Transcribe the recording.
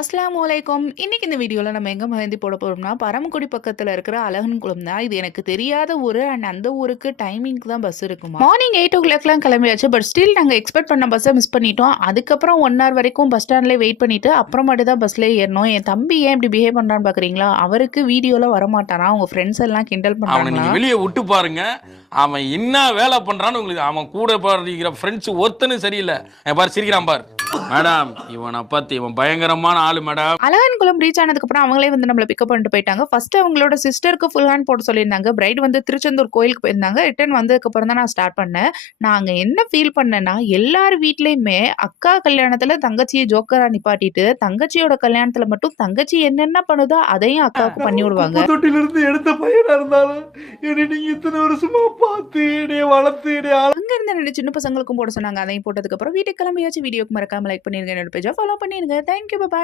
அஸ்ஸலாமு அலைக்கும். இன்னைக்கு இந்த வீடியோல நம்ம எங்க மெஹந்தி போட போறோம்னா, பரமக்குடி பக்கத்துல இருக்கிற அழகன்குளம் தான். இது எனக்கு தெரியாத ஊரு. அண்ட் அந்த ஊருக்கு டைமிங்க்கு தான் பஸ் இருக்குமா. மார்னிங் 8:00லாம் கிளம்பியாச்சு. பட் ஸ்டில் நாங்க எக்ஸ்பெக்ட் பண்ண பஸ்ஸை மிஸ் பண்ணிட்டோம். அதுக்கப்புறம் 1 ஹவர் வரைக்கும் பஸ் ஸ்டாண்ட்லேயே வெயிட் பண்ணிட்டு அப்புறமாட்டு தான் பஸ்ல ஏறணும். என் தம்பி ஏன் இப்படி பிஹேவ் பண்றான்னு பாக்குறீங்களா? அவருக்கு வீடியோல வரமாட்டாரா. அவங்க ஃப்ரெண்ட்ஸ் எல்லாம் கிண்டல் அவனை பண்றாங்களா. நீங்க வெளியே விட்டு பாருங்க. அவன் என்ன வேலை பண்றான்னு உங்களுக்கு அவன் கூட பாருக்கிற ஃப்ரெண்ட்ஸ் ஒருத்தனும் சரியில்லை. பாரு சிரிக்கிறான் பார். மேடம் இவனை பத்தி இவன் பயங்கரமான ஆளு மேடம். அழகன்குளம் ரீச் ஆனதுக்கு அப்புறம் அவங்களே வந்து நம்மள பிக்கப் பண்ணிட்டு போயிட்டாங்க. ஃபர்ஸ்ட் அவங்களோட சிஸ்டருக்கு ஃபுல் ஹேண்ட் போட சொல்லியிருந்தாங்க. பிரைட் வந்து திருச்செந்தூர் கோயிலுக்கு போயிருந்தாங்க. ரிட்டர்ன் வந்ததுக்கு அப்புறம் தான் நான் ஸ்டார்ட் பண்ணேன். நாங்க என்ன ஃபீல் பண்ணேன்னா, எல்லார் வீட்லயுமே அக்கா கல்யாணத்துல தங்கச்சியை ஜோக்கரா நிப்பாட்டிட்டு, தங்கச்சியோட கல்யாணத்துல மட்டும் தங்கச்சி என்னென்ன பண்ணுதோ அதையும் அக்காவுக்கு பண்ணி விடுவாங்க. தொட்டில இருந்து எடுத்த பையனா இருந்தாலும் என்னை நீங்க இத்தனை வருஷமா பார்த்து என்னைய வளர்த்து அங்க இருந்த 2 சின்ன பசங்களுக்கும் போட சொன்னாங்க. அதையும் போட்டதுக்கு அப்புறம் வீட்டுக்கு கிளம்பியாச்சு. வீடியோக்கு மறக்காம லைக் பண்ணிருங்க. என்னோட பேஜை ஃபாலோ பண்ணிருங்க. தேங்க்யூ. பாய்.